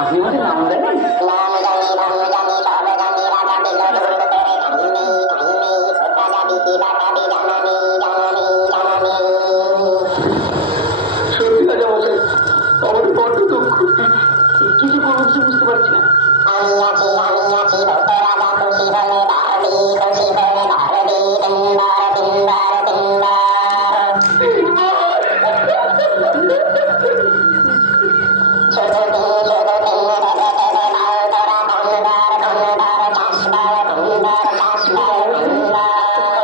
আপনি আমাকে নাম দেবেন? সত্যি রাজা মশাই, আমার বড্ড দুঃখ। কিছু কোনো কিছু বুঝতে পারছি না।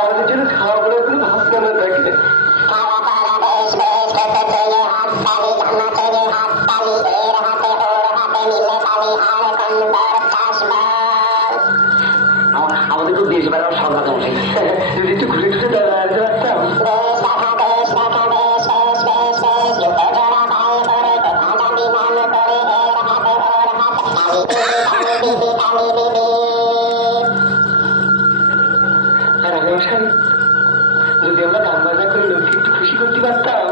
আমাদের জন্য খাওয়া পড়া কোনো ভাবনা না থাকে। আমাদের তো দেশ বেড়াও সন্ধ্যা মশাই, যদি একটু ঘুরে ঘুরে বেড়াতে পারতাম। আর রাজা মশাই, যদি আমরা গান বাজনা করে লোককে একটু খুশি করতে পারতাম।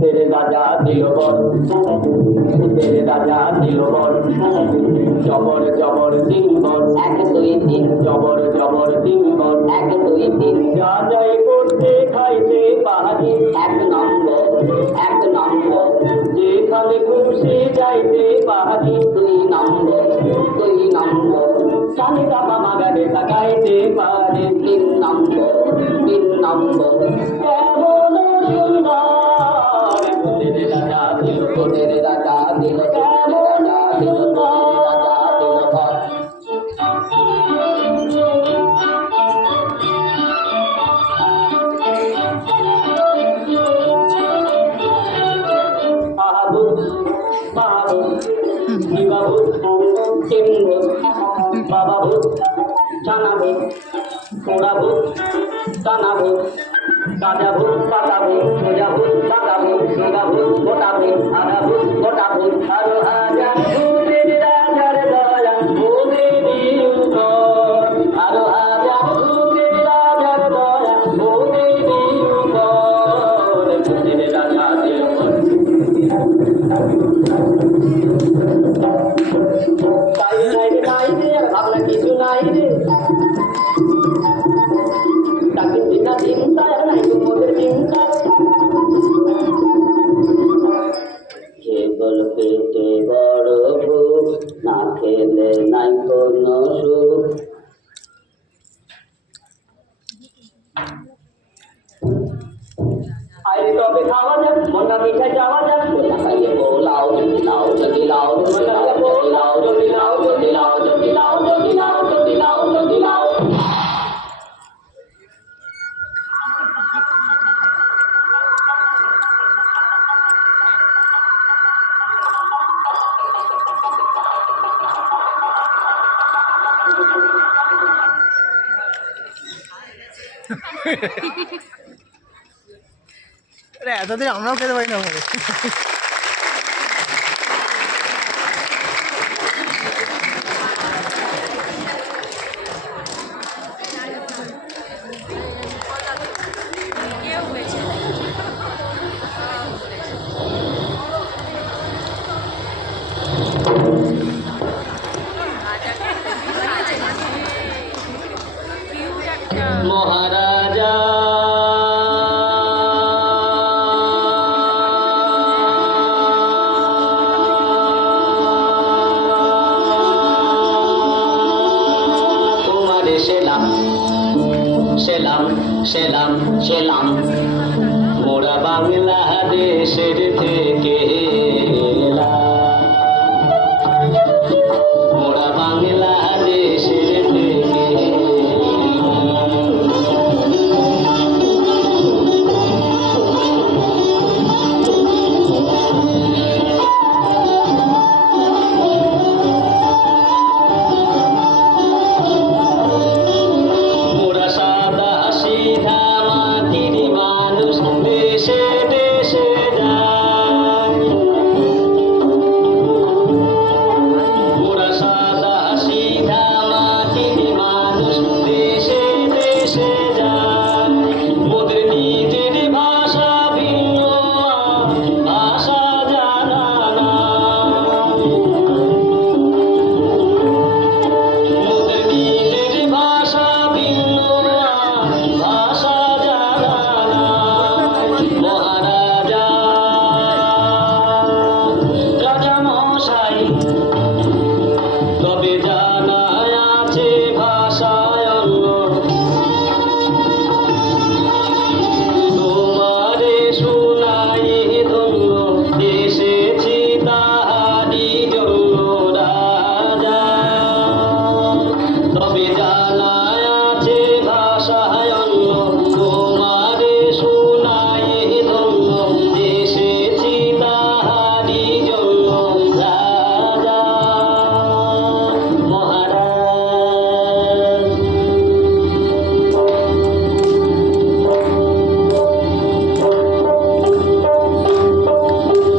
तेरे राजा दिल बल, तेरे राजा दिल बल, जबर जबर दिन बल, एक दुई तीन जबर जबर दिन बल, एक दुई तीन जा जाए করতে খাইতে পারি এক নম্বর যেখানে খুশি যাইতে পারি দুই নম্বর সানি কাপা মাগারে তাকাইতে পারি তিন নম্বর কেমন সুন্দর तेरे राजा दिल को तेरे राजा दिल केमन सुंदर बाबा भूत जाना भूत थोड़ा भूत ताना भूत ताजा भूत पाता भूत सोजा भूत पाता भूत सोगा भूत मोटा भूत आधा भूत मोटा भूत आरो आजा भूतेर राजार दया भूतेरी ऊपर आरो आजा भूतेर राजार दया भूतेरी ऊपर भूतेर राजा दिल पर ताई নাই রে আর ভাবনা কিছু নাই রে তাকে চিন্তা চিন্তা নাই তোমাদের চিন্তা কেবল পেটে বড় ভূখ না খেলে নাই কোনো সুখ আরে তবে খাওয়া যাক মনটা মিঠাই যাওয়া যাক বলা খাইয়ে লাও যদি লাও যদি লাও যদি লাও যদি লাও যদি লাও যদি লাও যদি লাও যদি লাও যদি লাও যদি লাও এতদিন আমরাও খেতে পারি না বলে মহারাজা তোমারে সেলাম সেলাম সেলাম সেলাম মোরা বাংলা দেশের থেকে এলাম, মোরা বাংলাদেশের থেকে এলাম। মোরা সাদা সিধা মাটির মানুষ, দেশে দেশে যায়। মোরা সাদা সিধা মাটির মানুষ, দেশে দেশে যায়। মোদের নিজের ভাষা ভিন্ন, ভাষা জানা নাই। মোদের নিজের ভাষা ভিন্ন, ভাষা জানা নাই। মহারাজা রাজা মশাই তবে জানা আছে ভাষায় অন্য, তোমারে শোনাই ধন্য, এসেছি তাহারি জন্য রাজা। তবে জানা আছে ভাষায় অন্য, তোমারে শোনাই ধন্য, এসেছি তাহারি জন্য রাজা। মহারাজ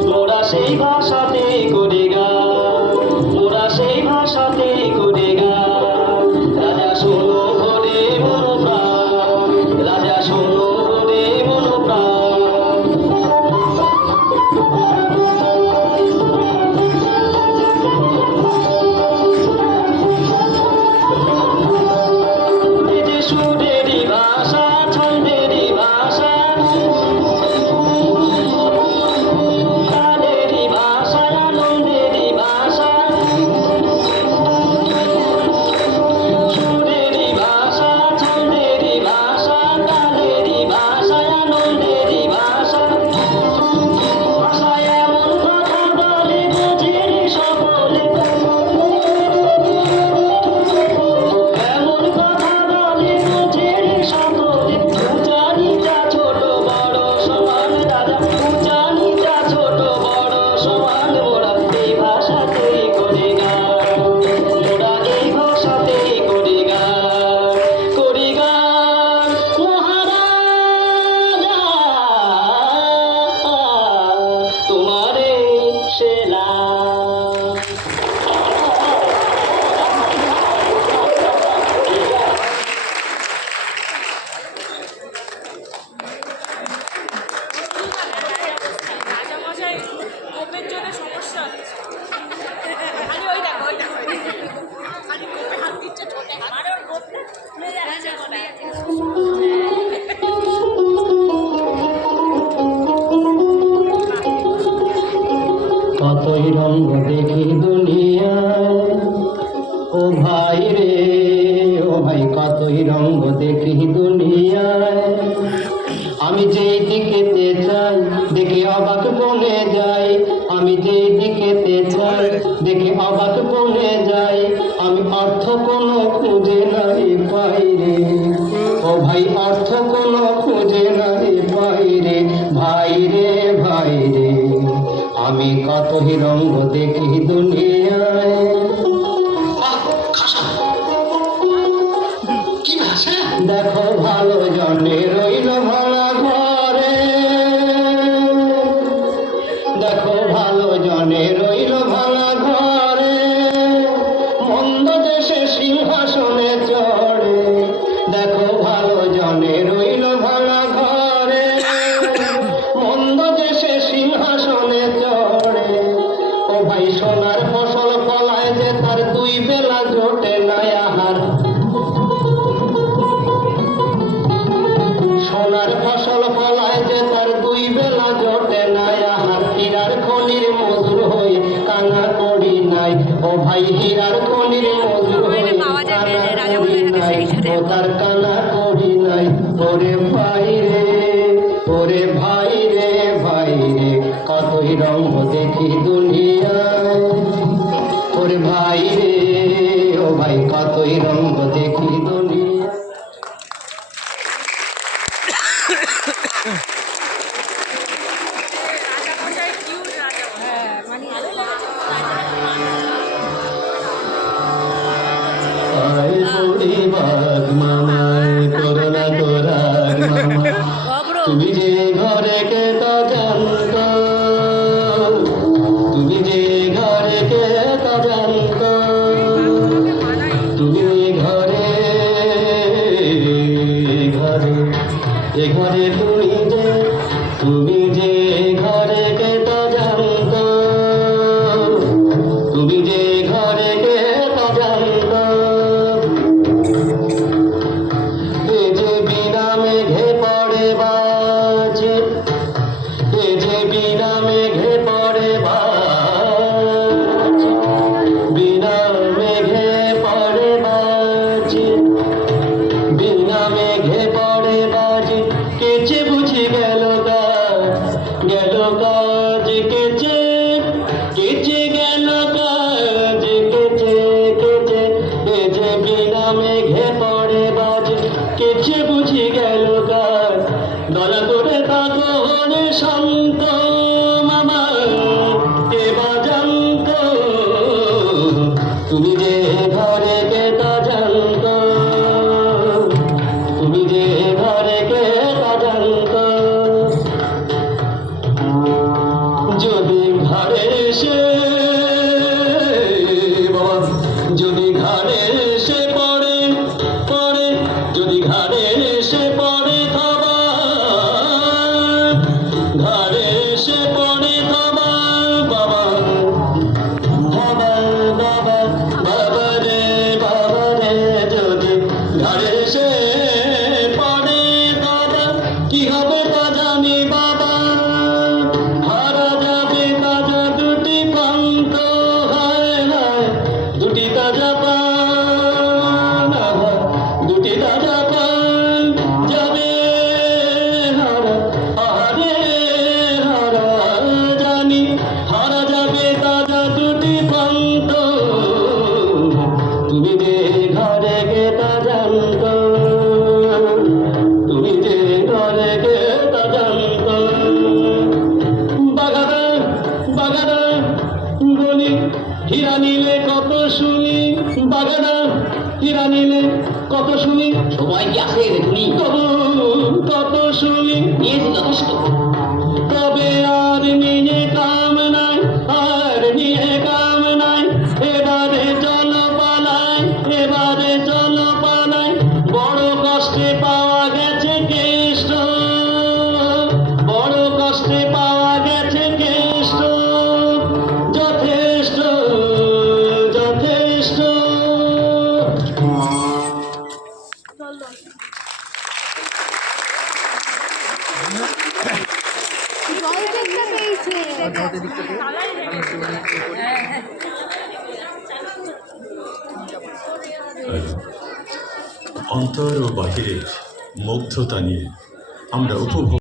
মোরা সেই ভাষাতে করি গান, মোরা সেই ভাষাতে করি গান। রাজা শোনো ভরে মন প্রাণ, রাজা শোনো ভরে মন প্রাণ। এই যে সুরেরই ভাষা, ছন্দেরই ভাষা, তাদেরই ভাষা, আনন্দেরই ভাষা। সুরেরই ভাষা, ছন্দেরই ভাষা, তাদেরই ভাষা, আনন্দেরই ভাষা। ভাষায় এমন কথা বলে বোঝেন সকলে, এমন কথা বলে বোঝেন সকলে। উঁচা নিচা ছোট বড় সমান রাজা, উঁচা নিচা ছোট বড় সমান। মোরা এই ভাষাতেই করি গান, মোরা এই ভাষাতেই করি গান, করি গান। মহারাজা তোমারে সেলাম। রাজামশাই কোপের জন্য সমস্যা হচ্ছে। খালি ওই দেখো, ওই দেখো, ওই দেখো। খালি কোপে হাত দিচ্ছে, ঠোঁটে হাত। আরে ওর কোপটা খুলে যাচ্ছে মনে কতই রঙ দেখি দুনিয়ায়, ও ভাই রে ও ভাই, কতই রঙ দেখি দুনিয়ায়। আমি যেই দিকেতে চাই দেখে অবাক বনে যাই, আমি যেই দিকেতে চাই দেখে অবাক বনে যাই। আমি অর্থ কোনো খুঁজে নাই পাই রে, ও ভাই অর্থ কোনো খুঁজে নাই পাই রে। ভাই রে ভাই রে, আমি কতই রঙ দেখি দুনিয়ায়। দেখো ভালো জনে রইল ভাড়া ঘরে, দেখো ভালো জনে রইল ভাড়া ঘরে। মন্দ দেশে সিংহাসনে চড়ে, দেখো ভালো জনে রইল ভাড়া ঘরে। মন্দ দেশে সিংহাসনে চড়ে, ও ভাই সোনার ফসল ফলায় যে তার দুই বেলা জোটে না আহার। সোনার ফসল ফলায় যে তার দুই বেলা জোটে না আহার। হীরার খনির মজুর হয়ে কানা করি নাই, ও ভাই হীরার খনির মজুর হয়ে কানা করি নাই, ও তার কানা করি নাই। ওরে ভাই রে, ওরে ভাই রে, ভাই রে। রঙ দেখি দুনিয়ায়, ওরে ভাই রে ও ভাই কতই রঙ দেখি দুনিয়া। রাজামশাই কিউট রাজা, হ্যাঁ মানে ভালো আয় বুড়ি বাঘ মামা করোনা তোরার মামা, তুমি যে ঘরে কে তা জানত, তুমি যে ঘরে কে তা জানত, তুমি ঘরে ঘরে এ ঘরে তুমি যে ঘরে কে তা জানত, তুমি যে ঘরে কে তা জানত। এ যে বিনা মেঘে পড়ে বাজে, এ যে বিনা মেঘে পড়ে বাজে, বিনা মেঘে পড়ে বাজে, বিনা মেঘে পড়ে বাজে, কেচে বুঝি গেল কাজ, গেল কাজ কেচে, কেচে গেল কাজ কেচে, কেচে এ যে বিনা মেঘে পড়ে বাজে, কেচে বুঝি গেল কাজ। দয়া করে থাকো হরে শান্ত মামা, কে বাজান্ত, তুমি যে ঘরে কে তা জানত, তুমি যে ঘরে কে তা জানত। যদি ঘরে এসে বাবা, যদি ঘরে এসে পড়ে পড়ে, যদি ঘরে এসে পড়ে খাবার, ঘরে এসে পড়ে খাবার বাবা, বাবা বাবা বাবা রে বাবা রে, যদি ঘরে এসে পড়ে বাবা, কি হবে তা জানি বাবা, হারা যাবে তাজা দুটি পান্ত, হায় হায় দুটি তাজা পান, দুটি তাজা পান যাবে হারা, আহারে হারা জানি, হারা যাবে তাজা দুটি পান্ত, তুমি যে ঘরে গে তা জানত, তুমি যে ঘরে গে তা জানত। বাগাদা বাগাদা বলি হীরা নিলে কত শুনি, বাগাদা হীরা নিলে কত শুনি, সময় কি আসে রে তুমি, তবু কত শুনি, নিয়েছি যথেষ্ট, তবে আর নিয়ে কাম নাই, আর নিয়ে কাম নাই, এবারে চলো পালাই, এবারে চলো পালাই, বড় কষ্টে পাওয়া গেছে কেষ্ট, বড় কষ্টে পাওয়া গেছে কেষ্ট, যথেষ্ট যথেষ্ট। অন্তর ও বাহিরের মুগ্ধতা নিয়ে আমরা উপভোগ